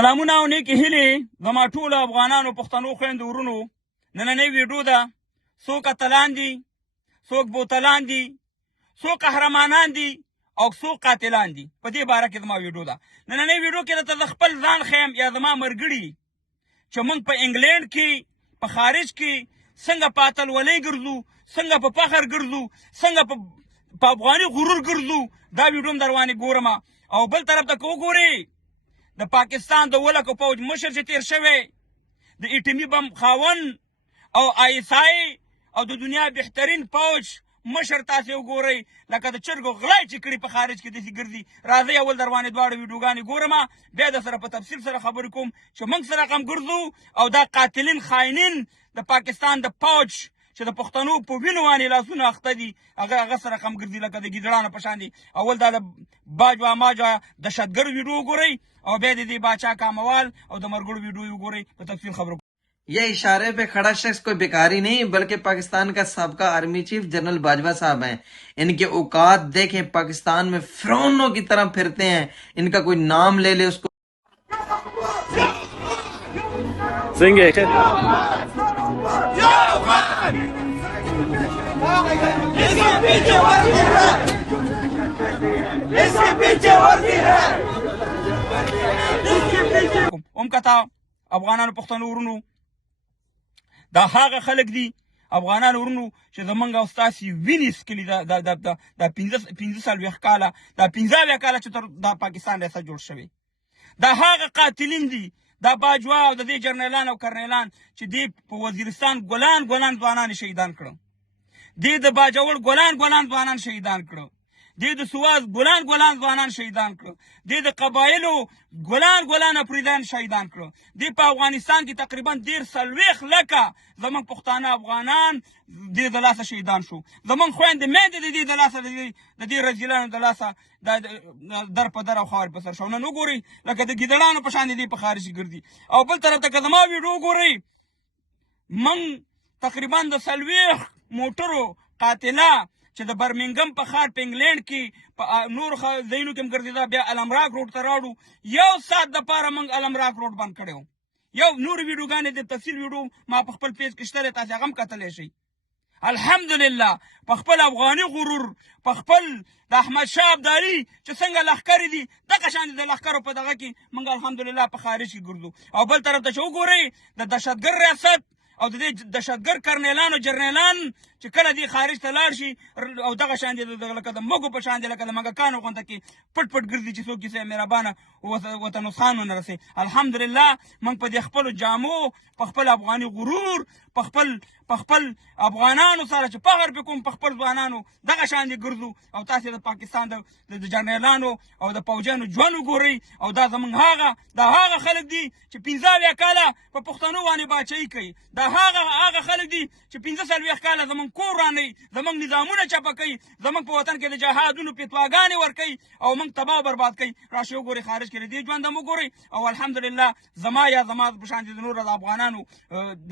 سلامونه او نیکې هیلې زما ټولو افغانانو پښتنو خویندو ورونو. نننۍ ویډیو ده. څوک اتلان دي، څوک بوتلان دي، څوک قهرمانان دي او څوک قاتلان دي، په دې باره کې زما ویډیو ده. نننۍ ویډیو کې درته زه خپل ځان ښیم یا زما ملګري چې موږ په انګلینډ کې په خارج کې څنګه په اتلولۍ ګرځو، څنګه په فخر ګرځو، څنګه په افغاني غرور ګرځو، دا ویډیو هم در باندې ګورم. او بل طرف ته که وګورې د پاکستان د ولکو پوج مشر چې تیر شوی، د ایټمي بم خاوند او ISI او د دنیا بهترین پوج مشر تاسې وګورئ، لکه د چرګو غلای چې کړي په خارج کې داسې ګرځي. راځئ اول در باندې دواړه ویډیوګانې ګورم، بیا در سره په تفصیل سره خبرې کوم چې موږ سره غم ګرځو او دا قاتلین خاینین د پاکستان د پوج چې د پښتنو په وینو باندې لاسونه اخته دي هغه سره غم ګرځي لکه د ګیدړانو په شان دي. اول دا د باجوا ماجوا دهشتګرد ویډیو وګورئ او بیا د دې باچا کاموال او د مرګړو ویډیو وګورئ، په تفصیل خبرو. ये इशारे पे खड़ा शख्स कोई बेकारी नहीं बल्कि पाकिस्तान का साबका आर्मी चीफ जनरल बाजवा साहब हैं। इनके औकात देखें, पाकिस्तान में फिरौनों की तरह फिरते हैं। इनका कोई नाम ले ले उसको کتا افغانانو پښتنو ورونو، دا هغه خلک دي افغانان ورونو چې زمونږ او ستاسې وینې څکلي دا 15 کاله، دا 15 کاله چې تر دا پاکستان ریاست جوړ شوی. دا هغه قاتلین دي، دا باجوا او د دې جرنیلان او کرنیلان چې دې په وزیرستان ګلان ځوانان شهیدان کړه، دې د باجوړ ګلان ځوانان شهیدان کړه، دې د سواز ګلان ځوانان شهیدان کړه، دې د قبایلو ګلان افریدان شهیدان کړه. دې په افغانستان کې تقریبا 40 لکه زمونږ پښتانه افغانان دې د لاسه شهیدان شو. زمونږ خویندې میندې د دې د لاسه د دې رجلانو د لاسه در په در او خاورې په سر شو. نن وګورئ لکه د ګیدړانو په شان دې په خارج کې ګرځي. او بل طرف ته که زما ویډیو وګورئ، موږ تقریبا د 40 موټرو قاتله چې د برمنګم په ښار په انګلینډ کې په نور ځایونو کې هم ګرځېده، بیا المراک روډ ته راوړو. 1 ساعت دپاره موږ المراک روډ بند کړی و. یو نور ویډیوګانې د تفصیل ویډیو ما په خپل پیج کې شته دی، تاسې هغه هم کتلی شئ. الحمدلله په خپل افغاني غرور، په خپل د احمدشاه ابدالي چې څنګه لښکرې دي دغه شان د لښکرو په دغه کې موږ الحمدلله په خارج کې ګرځو. او بل طرف ته چې وګورئ د دهشتګرد ریاست او د دې دهشتګرد کرنیلان او جرنیلان چې کله دې خارج ته لاړ شي او دغه شان دي لکه د مږو په شان دي، لکه د مږکانو غونته کې پټ ګرځي چې څوک کیسه مهربانه وطنوسخان ونه رسي. الحمدلله موږ په دې خپلو جامو، په خپل افغاني غرور، په خپل افغانانو سره چې فخر پې کوم، په خپل ځوانانو دغه شان دي ګرځو. او تاسې د پاکستان د جرنیلانو او د پوجیانو ژوند وګورئ. او دا زموږ هغه خلک دي چې 15 کاله په پښتنو باندې باچایي کوي. دا هغه خلک دي چې 15 کاله زموږ کور رانئ، زموږ نظامونه چپه کوي، زموږ په وطن کې د جهادونو فتواګانې ورکوي او موږ تباه او برباد کوي. راشئ وګورئ خارج کې د دې ژوند هم وګورئ. او الحمدلله زما په شان د نورو د افغانانو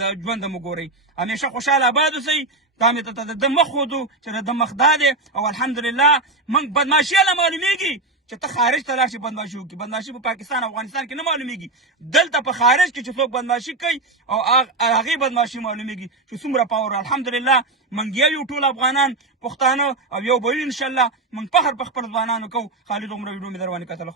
د ژوند هم وګورئ. همیشه خوشحاله آباد اوسئ. دا مې ته د مخ ښودو چې د مخ دا دی. او الحمدلله موږ بدماشي هله معلومیږي چې ته خارج ته لاړ شي بدماشي وکړي. بدماشي په پاکستان او افغانستان کې نه معلومیږي، دلته په خارج کې چې څوک بدماشي کوي او هغې بدماشي معلومیږي چې څومره پاور. الحمدلله موږ یو ټول افغانان پښتانه او یو به یو انشاءالله. موږ فخر په خپل ځوانانو کوو. خالد عمره ویډیو مې در باندې کتله.